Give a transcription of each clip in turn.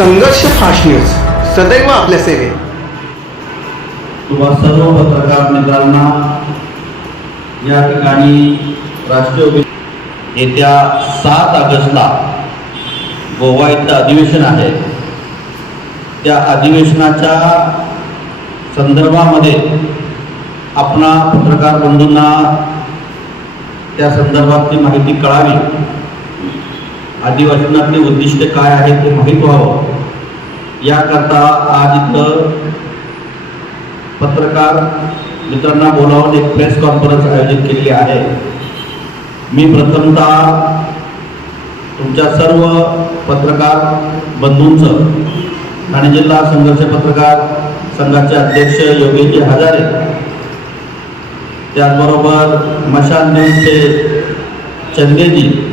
संघर्ष fast news सदैव आपल्या सेवे तुम्हा सर्व पत्रकार मित्रांना या ठिकाणी राष्ट्रीय येत्या सात ऑगस्टला गोवा इथं अधिवेशन आहे. त्या अधिवेशनाच्या संदर्भामध्ये आपणा पत्रकार बंधूंना त्या संदर्भातली माहिती कळावी. अधिवेशनातले उद्दिष्ट काय आहे ते माहीत व्हावं. याकरता आज इथं पत्रकार मित्रांना बोलावून एक प्रेस कॉन्फरन्स आयोजित केलेली आहे. मी प्रथमतः तुमच्या सर्व पत्रकार बंधूंचं ठाणे जिल्हा संघर्ष पत्रकार संघाचे अध्यक्ष योगेशजी हजारे त्याचबरोबर मशाल न्यूजचे चंदेजी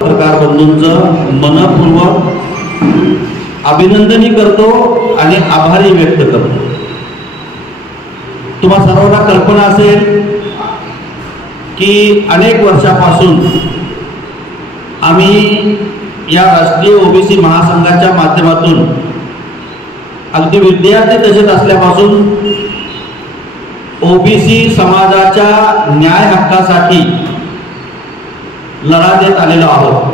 सरकार बंधूंचं मनपूर्वक अभिनंदनही करतो आणि आभारही व्यक्त करतो. तुम्हा सर्वांना कल्पना असेल की अनेक वर्षापासून आम्ही या राष्ट्रीय ओबीसी महासंघाच्या माध्यमातून अगदी विद्यार्थी दशेत असल्यापासून ओबीसी समाजाच्या न्याय हक्कासाठी लढा देत आलेलो आहोत.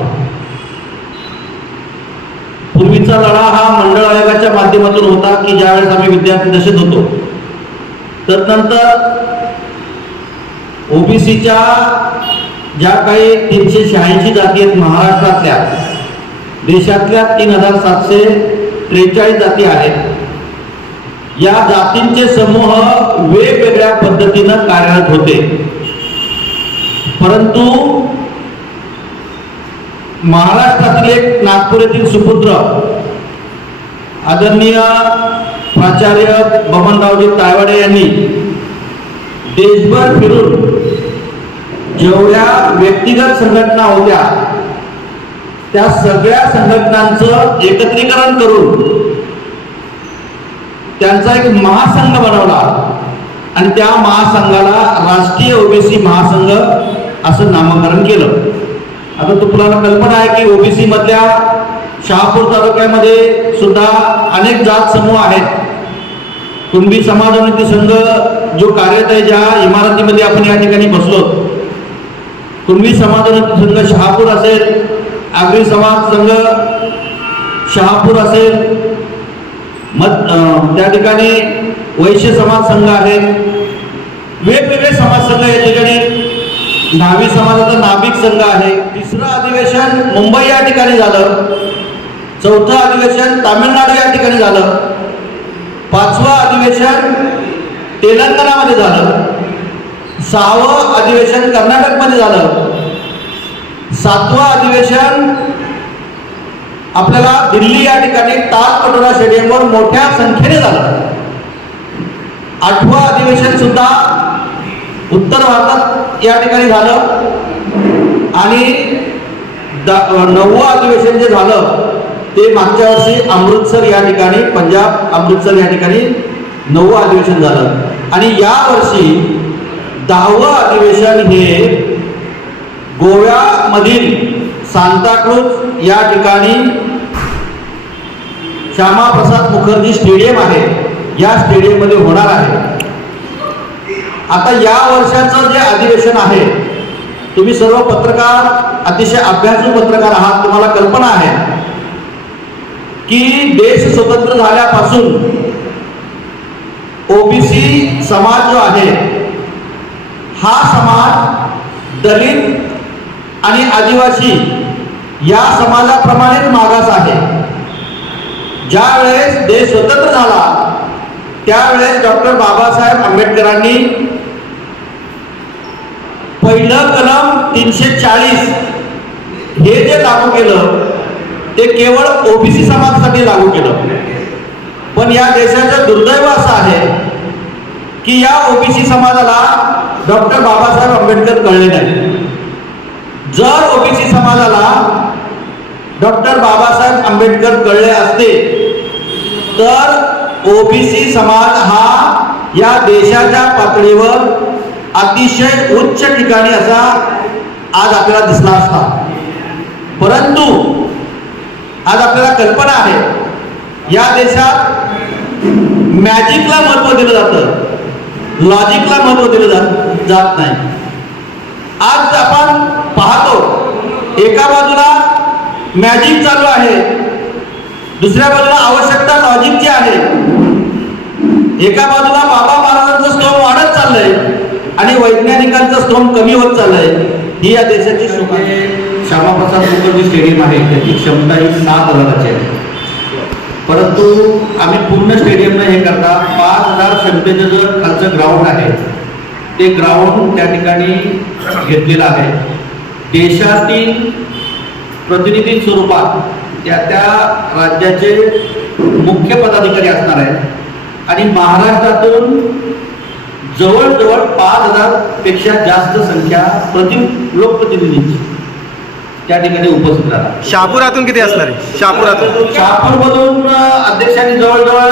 पूर्वीचा लढा हा मंडळ आयोगाच्या माध्यमातून होता की ज्यावेळेस आम्ही विद्यार्थी दशेत होतो. तर नंतर ओबीसीच्या ज्या काही तीनशे शहाऐंशी जाती आहेत महाराष्ट्रातल्या देशातल्या तीन हजार सातशे त्रेचाळीस जाती आहेत. या जातींचे समूह वेगवेगळ्या पद्धतीनं कार्यरत होते. परंतु महाराष्ट्रातील एक नागपूर येथील सुपुत्र आदरणीय प्राचार्य बबनरावजी तायवाडे यांनी देशभर फिरून जेवढ्या व्यक्तिगत संघटना होत्या त्या सगळ्या संघटनांचं एकत्रीकरण करून त्यांचा एक महासंघ बनवला. आणि त्या महासंघाला राष्ट्रीय ओबीसी महासंघ असं नामकरण केलं. आता तुम्हाला कल्पना आहे की ओबीसी मधल्या शहापूर तालुक्यामध्ये सुद्धा अनेक जात समूह आहेत. कुणबी समाजोन्नती संघ जो कार्यरत आहे ज्या इमारतीमध्ये आपण या ठिकाणी बसलो. कुणबी समाजोन्नती संघ शहापूर असेल आगरी समाज संघ शहापूर असेल मत त्या ठिकाणी वैश्य समाज संघ आहे वेगवेगळे समाज संघ या ठिकाणी न्हावी समाजाचा नाभिक संघ आहे. तिसरं अधिवेशन मुंबई या ठिकाणी झालं. चौथं अधिवेशन तामिळनाडू या ठिकाणी झालं. पाचवं अधिवेशन तेलंगणामध्ये झालं. सहावं अधिवेशन कर्नाटकमध्ये झालं. सातवं अधिवेशन आपल्याला दिल्ली या ठिकाणी ताज पटोला स्टेडियमवर मोठ्या संख्येने झालं. आठवं अधिवेशन सुद्धा उत्तर भारतात या ठिकाणी झालं. आणि नववं अधिवेशन जे झालं ते मागच्या वर्षी अमृतसर या ठिकाणी पंजाब अमृतसर या ठिकाणी नववं अधिवेशन झालं. आणि या वर्षी दहावं अधिवेशन हे गोव्यामधील सांताक्रूज या ठिकाणी श्यामाप्रसाद मुखर्जी स्टेडियम आहे. या स्टेडियममध्ये होणार आहे. आता या वर्षाचं जे अधिवेशन आहे तुम्ही सर्व पत्रकार अतिशय अभ्यासू पत्रकार आहात तुम्हाला कल्पना आहे की देश स्वतंत्र झाल्यापासून ओबीसी समाज जो आहे हा समाज दलित आणि आदिवासी या समाजाप्रमाणेच मागास आहे. ज्यावेळेस देश स्वतंत्र झाला त्यावेळेस डॉक्टर बाबासाहेब आंबेडकरांनी पहिलं कलम तीनशे चाळीस हे जे लागू केलं ते केवळ ओबीसी समाजासाठी लागू केलं. पण या देशाचं दुर्दैव असं आहे की या ओबीसी समाजाला डॉक्टर बाबासाहेब आंबेडकर कळले नाही. जर ओबीसी समाजाला डॉक्टर बाबासाहेब आंबेडकर कळले असते तर ओबीसी समाज हा या देशाच्या पातळीवर अतिशय उच्च ठिकाणी असा आज आपल्याला दिसला असता. परंतु आज आपल्याला कल्पना आहे या देशात मॅजिकला महत्त्व दिलं जातं. लॉजिकला महत्त्व दिलं जात जात नाही. आज आपण पाहतो एका बाजूला मॅजिक चालू आहे दुसऱ्या बाजूला आवश्यकता लॉजिकची आहे. एका बाजूला बाबा महाराजांचं स्तोम वाढत चाललंय आणि वैज्ञानिकांचं स्तोम कमी होत चाललंय. ही या देशाची शोभा. आहे. श्यामाप्रसाद मुखर्जी स्टेडियम आहे. त्याची क्षमता ही सात हजाराची आहे. परंतु आम्ही पूर्ण स्टेडियम हे करता. पाच हजार क्षमतेचं जर खालचं ग्राउंड आहे ते ग्राउंड त्या ठिकाणी घेतलेलं आहे. देशातील प्रतिनिधी स्वरूपात त्या त्या राज्याचे मुख्य पदाधिकारी असणार आहेत. आणि महाराष्ट्रातून जवळजवळ पाच हजारपेक्षा जास्त संख्या प्रति लोकप्रतिनिधींची त्या ठिकाणी उपस्थित राहणार शहापुरातून किती असणार आहे? शहापुरातून. शहापूरमधून अध्यक्षांनी जवळजवळ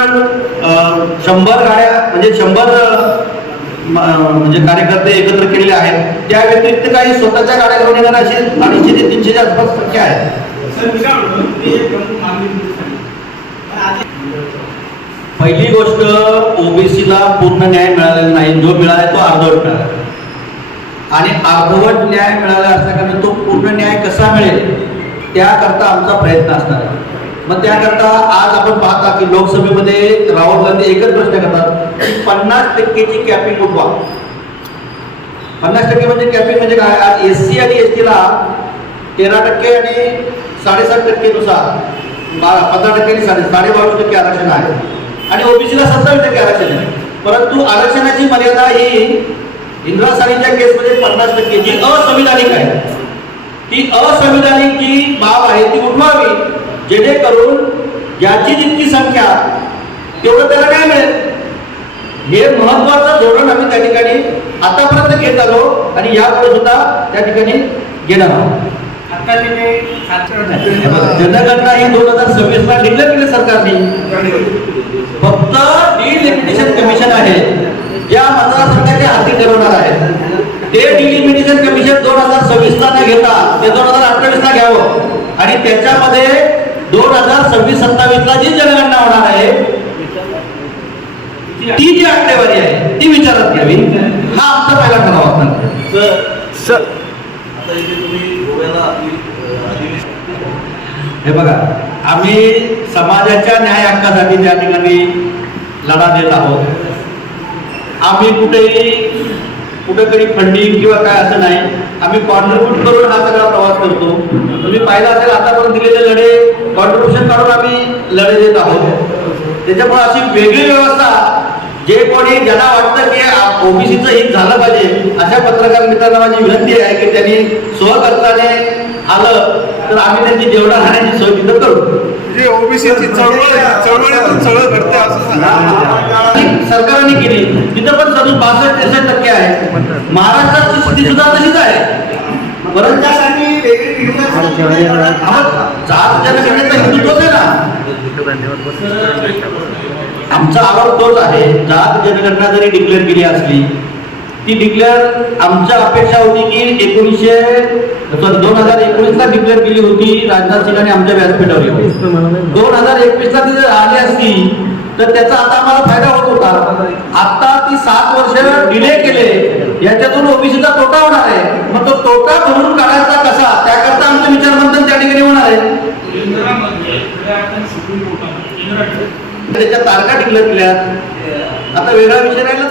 शंभर गाड्या म्हणजे शंभर म्हणजे कार्यकर्ते एकत्र केलेले आहेत. त्या व्यतिरिक्त काही स्वतःच्या गाड्या घेऊन येणार असे अडीचशे ते तीनशेच्या आसपास संख्या आहे. पहिली गोष्ट ओबीसीला पूर्ण न्याय मिळालेला नाही. जो मिळाला तो अर्धवट मिळाला. आणि अर्धवट न्याय मिळाला असल्या कारण तो पूर्ण न्याय कसा मिळेल त्याकरता आमचा प्रयत्न असणार आहे. मग त्याकरता आज आपण पाहता की लोकसभेमध्ये राहुल गांधी एकच प्रश्न करतात की पन्नास टक्केची कॅपिंग उठवा. पन्नास टक्के म्हणजे कॅपिंग म्हणजे काय? आज एस सी आणि एस टीला तेरा टक्के आणि साडेसात टक्केनुसार बारा पंधरा टक्के साडे साडे बावीस टक्के आरक्षण आहे. आणि ओबीसीला सत्तावीस टक्के आरक्षण आहे. परंतु आरक्षणाची मर्यादा ही इंदिरा सालीच्या केसमध्ये पन्नास टक्के जी असंविधानिक आहे. ती असंविधानिक जी बाब आहे ती उठवावी जेणेकरून ज्याची जितकी संख्या तेवढं त्याला काय मिळेल. हे महत्वाचं धोरण आम्ही त्या ठिकाणी आतापर्यंत घेत आलो आणि यापुढे सुद्धा त्या ठिकाणी घेणार आहोत. जनगणना ही दोन हजार सव्वीस ला डिक्लेअर केली सरकारने. फक्त डिलिमिटेशन कमिशन आहे. या मतदारसंघाचे हाती ठरवणार आहे. ते डिलिमिटेशन कमिशन दोन हजार सव्वीस ला न घेता ते दोन हजार अठ्ठावीस ला घ्यावं. आणि त्याच्यामध्ये दोन हजार सव्वीस सत्तावीस ला जी जनगणना होणार आहे ती जी आकडेवारी आहे ती विचारात घ्यावी. हा आमचा पहिला ठराव असणार सर हे बघा आम्ही समाजाच्या न्याय हक्कासाठी त्या ठिकाणी लढा देत आहोत. आम्ही कुठेही कुठेतरी फंडिंग किंवा काय असं नाही. आम्ही कॉन्ट्रीब्यूट करून हा सगळा प्रवास करतो. तुम्ही पाहिला असेल आतापर्यंत दिलेले लढे कॉन्ट्रीब्युशन काढून आम्ही लढे देत आहोत. त्याच्यामुळे अशी वेगळी व्यवस्था जे कोणी ज्यांना वाटतं की ओबीसीचं हित झालं पाहिजे अशा पत्रकार मित्रांना माझी विनंती आहे की त्यांनी स्वकर्ताने आलं तर आम्ही त्यांची जेवढा राहण्याची सोय तिथं करू. जी ओबीसीची चळवळ चळवळीतून चळवळ घडते असं सरकारने केली. तिथं पण सदू बासष्ट त्रेसष्ट टक्के आहे. महाराष्ट्राची स्थिती सुद्धा तशीच आहे. परंतु त्यासाठी जात जनगणनेचा तोच आहे ना. आमचा आरोप तोच आहे. जात जनगणना जरी डिक्लेअर केली असली ती डिक्लेअर आमच्या अपेक्षा होती की एकोणीसशे दोन हजार एकोणीसला डिक्लेअर केली होती. राजनाथ सिंग आणि आमच्या व्यासपीठावर दोन हजार एकवीसला ती जर आली असती तर त्याचा आता आम्हाला फायदा होत होता. आता ती सात वर्ष डिले केले. याच्यातून ओबीसीचा तोटा होणार आहे. मग तो तोटा भरून काढायचा कसा त्याकरता आमचं विचारमंथन त्या ठिकाणी होणार आहे त्याच्या तारखा डिक्लेअर केल्या आता वेगळा विषय राहिला नाही